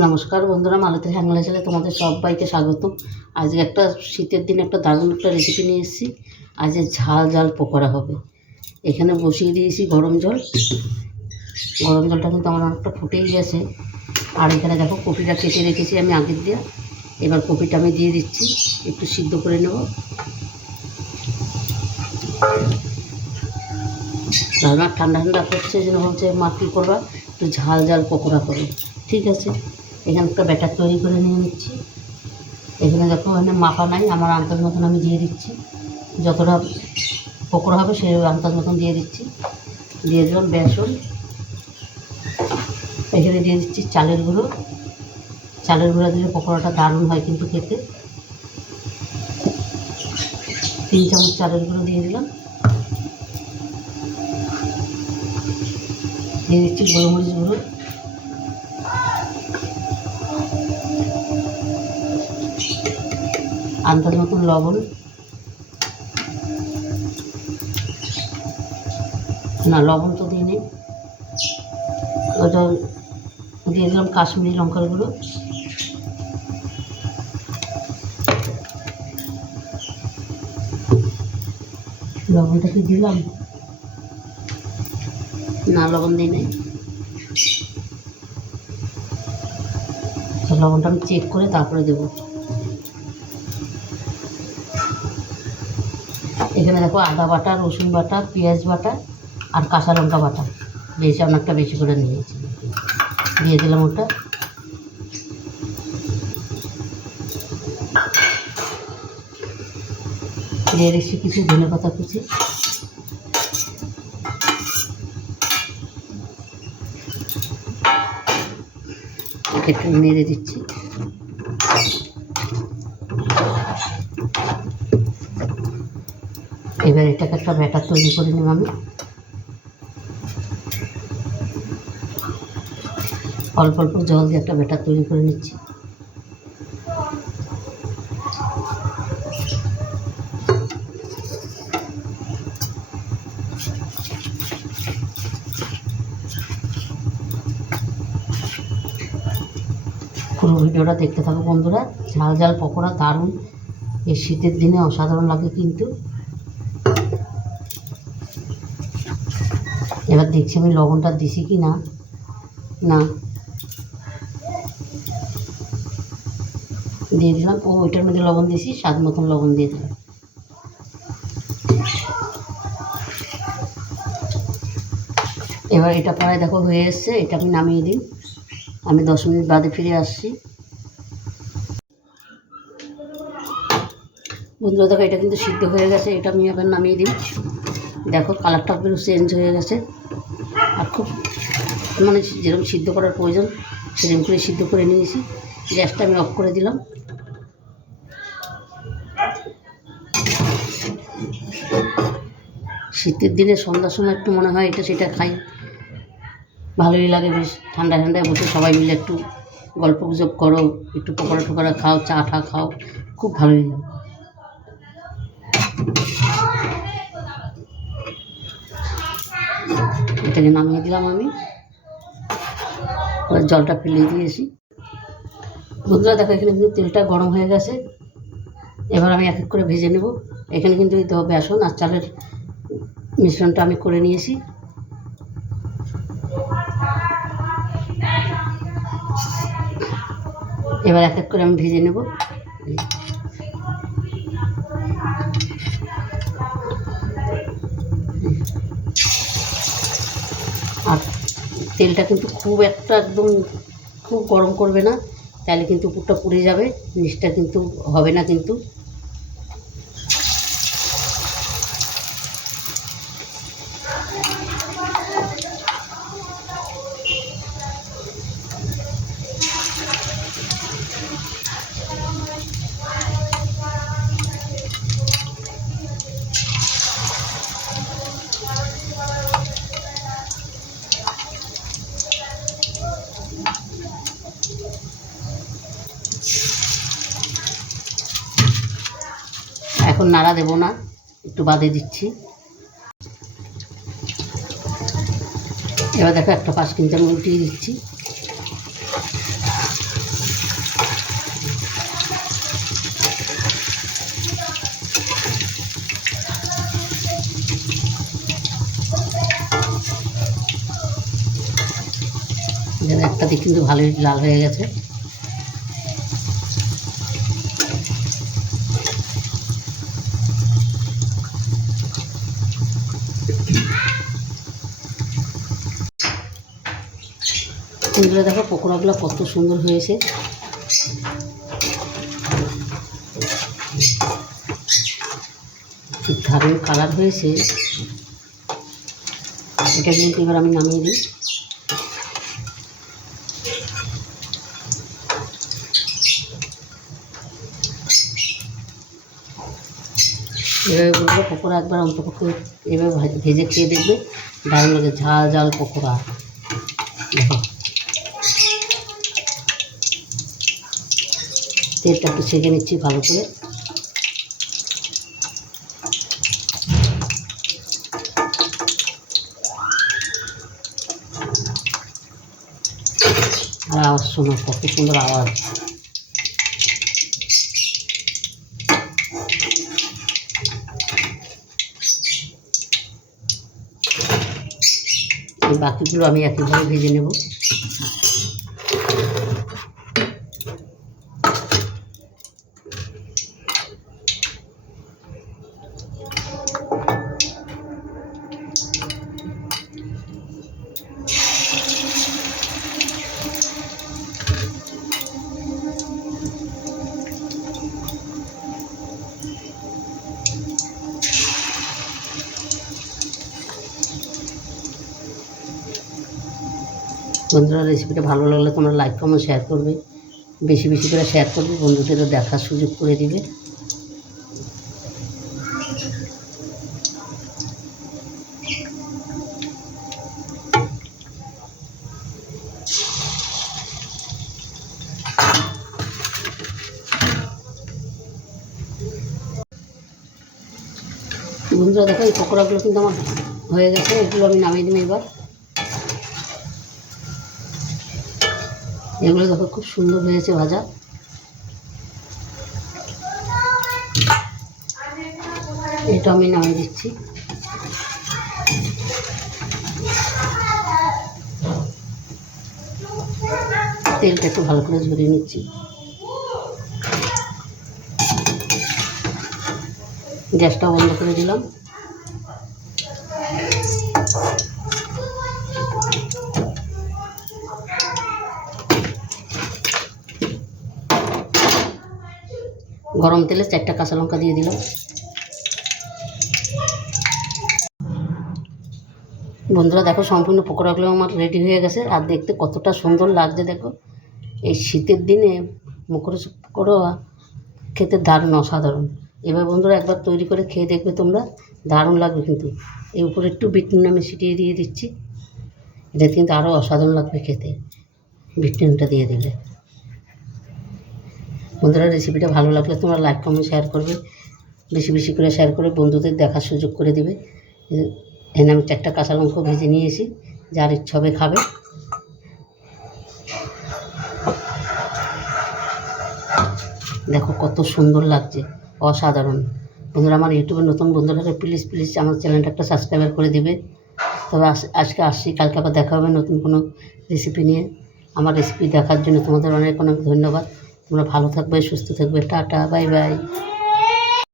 নমস্কার বন্ধুরা, মালতী হ্যাংলা ছেলে তোমাদের সবাইকে স্বাগত। আজকে একটা শীতের দিনে একটা দারুণ একটা রেসিপি নিয়ে এসেছি। আজ ঝাল ঝাল পকোড়া হবে। এখানে বসিয়ে দিয়েছি গরম জল। গরম জলটা কিন্তু আমার অনেকটা ফুটেই গেছে। আর এখানে দেখো কপিটা কেটে রেখেছি আমি আগের দিয়ে। এবার কপিটা আমি দিয়ে দিচ্ছি, একটু সিদ্ধ করে নেব। ঠান্ডা ঠান্ডা করছে, যেন হচ্ছে মা কী করবা, একটু ঝাল ঝাল পকোড়া করো। ঠিক আছে, এখানে একটা ব্যাটার তৈরি করে নিয়ে নিচ্ছি। এখানে দেখো এখানে মাপা নাই, আমার আন্দাজ মতন আমি দিয়ে দিচ্ছি। যতটা পকোড়া হবে সেই আন্দাজ মতন দিয়ে দিচ্ছি। দিয়ে দিলাম বেসন, এখানে দিয়ে দিচ্ছি চালের গুঁড়ো। চালের গুঁড়ো দিলে পকোড়াটা দারুণ হয় কিন্তু খেতে। 3 চামচ চালের গুঁড়ো দিয়ে দিলাম। দিয়ে দিচ্ছি গোলমরিচ গুঁড়ো, আন্দাজ মতন লবণ, না লবণ তো দিয়ে নিই, ওটা দিয়ে দিলাম কাশ্মীরি লঙ্কার গুঁড়ো, লবণটা কি দিলাম, না লবণ দিই নেই। লবণটা আমি চেক করে তারপরে দেবো। এখানে দেখো আদা বাটা, রসুন বাটা, পেঁয়াজ বাটা আর কাঁচা লঙ্কা বাটা বেশি, অনেকটা বেশি করে নিয়েছি। দিয়ে দিলাম ওটা। দিয়ে দিচ্ছি কিছু ধনে পাতা কুচি। একটু নেড়ে দিচ্ছি। এবার এটাকে একটা ব্যাটার তৈরি করে নেব আমি। অল্প অল্প জল দিয়ে একটা ব্যাটার তৈরি করে নিচ্ছি। পুরো ভিডিওটা দেখতে থাকো বন্ধুরা। ঝাল ঝাল পকোড়া দারুণ, এই শীতের দিনে অসাধারণ লাগে কিন্তু। এবার দেখছি আমি লবণটা দিছি কি না। না, দিয়ে দিলাম। ওইটার মধ্যে লবণ দিয়েছি, স্বাদ মতন লবণ দিয়ে দিলাম। এবার এটা প্রায় দেখো হয়ে এসছে, এটা আমি নামিয়ে দিই। আমি 10 মিনিট বাদে ফিরে আসছি। বন্ধুরা দেখো এটা কিন্তু সিদ্ধ হয়ে গেছে, এটা আমি এবার নামিয়ে দিই। দেখো কালারটা পুরো চেঞ্জ হয়ে গেছে। আর খুব মানে যেরকম সিদ্ধ করার প্রয়োজন সেরকম করে সিদ্ধ করে নিয়েছি। গ্যাসটা আমি অফ করে দিলাম। শীতের দিনে সন্ধ্যার সময় একটু মনে হয় এটা সেটা খাই, ভালোই লাগে। বেশ ঠান্ডা ঠান্ডায় বসে সবাই মিলে একটু গল্প গুজব করো, একটু পকোড়া টকোড়া খাও, চা টা খাও, খুব ভালোই লাগে। এটাকে নামিয়ে দিলাম আমি। এবার জলটা ফেলে দিয়েছি। বন্ধুরা দেখো এখানে কিন্তু তেলটা গরম হয়ে গেছে। এবার আমি এক এক করে ভেজে নেব। এখানে কিন্তু এই বেসন আর চালের মিশ্রণটা আমি করে নিয়েছি। এবার এক এক করে আমি ভেজে নেব। আর তেলটা কিন্তু খুব একটা একদম খুব গরম করবে না, তাহলে কিন্তু উপরটা পুড়ে যাবে, নিচটা কিন্তু হবে না কিন্তু। এখন নাড়া দেবো না, একটু বাদে দিচ্ছি। এবার দেখো একটা পাশ কিন্তু আমি উল্টিয়ে দিচ্ছি। যেন একটা দিক কিন্তু ভালোই লাল হয়ে গেছে। বন্ধুরা দেখো পকোড়াগুলো কত সুন্দর হয়েছে। কি দারুণ কালার হয়েছে। এটা কিন্তু এবার আমি নামিয়ে দিই। এভাবে বলবো পকোড়া একবার অন্তপক্ষে এভাবে ভেজে খেয়ে দেখবে, দারুণ লাগে। ঝাল ঝাল পকোড়া দেখো। তেলটা একটু ছেঁকে নিচ্ছি ভালো করে। আর আওয়াজ শোনো, কত সুন্দর আওয়াজ। এই বাকিগুলো আমি একইভাবে ভেজে নেব। বন্ধুরা রেসিপিটা ভালো লাগলে তোমরা লাইক কমেন্ট শেয়ার করবে, বেশি বেশি করে শেয়ার করবে, বন্ধুদেরও দেখার সুযোগ করে দিবে। বন্ধুরা দেখো এই পকোড়াগুলো কিন্তু আমার হয়ে গেছে, এগুলো আমি নামিয়ে দিই এবার। এগুলো দেখো খুব সুন্দর হয়েছে ভাজা। এটা আমি নামিয়ে দিচ্ছি। তেলটা একটু ভালো করে ঝরিয়ে নিচ্ছি। গ্যাসটা বন্ধ করে দিলাম। গরম তেলে 4টা কাঁচা লঙ্কা দিয়ে দিলাম। বন্ধুরা দেখো সম্পূর্ণ পকোড়াগুলো আমার রেডি হয়ে গেছে, আর দেখতে কতটা সুন্দর লাগছে দেখো। এই শীতের দিনে মুখরোচক পকোড়া খেতে দারুণ, অসাধারণ। এবার বন্ধুরা একবার তৈরি করে খেয়ে দেখবে তোমরা, দারুণ লাগবে কিন্তু। এই উপরে একটু বিট নুন আমি ছিটিয়ে দিয়ে দিচ্ছি, এটা কিন্তু আরও অসাধারণ লাগবে খেতে বিট নুনটা দিয়ে দিলে। বন্ধুরা রেসিপিটা ভালো লাগলে তোমরা লাইক কমেন্ট শেয়ার করবে, বেশি বেশি করে শেয়ার করে বন্ধুদের দেখার সুযোগ করে দিবে। এখানে আমি 4টা কাঁচা লঙ্কা ভেজে নিয়েছি, যার ইচ্ছা হবে খাবে। দেখো কত সুন্দর লাগছে, অসাধারণ। বন্ধুরা আমার ইউটিউবে নতুন বন্ধুরা প্লিজ প্লিজ আমার চ্যানেলটা একটা সাবস্ক্রাইবার করে দিবে। তবে আজকে আসছি, কালকে আবার দেখা হবে নতুন কোনো রেসিপি নিয়ে। আমার রেসিপি দেখার জন্য তোমাদের অনেক অনেক ধন্যবাদ। তোমরা ভালো থাকবে, সুস্থ থাকবে। Tata, bye bye.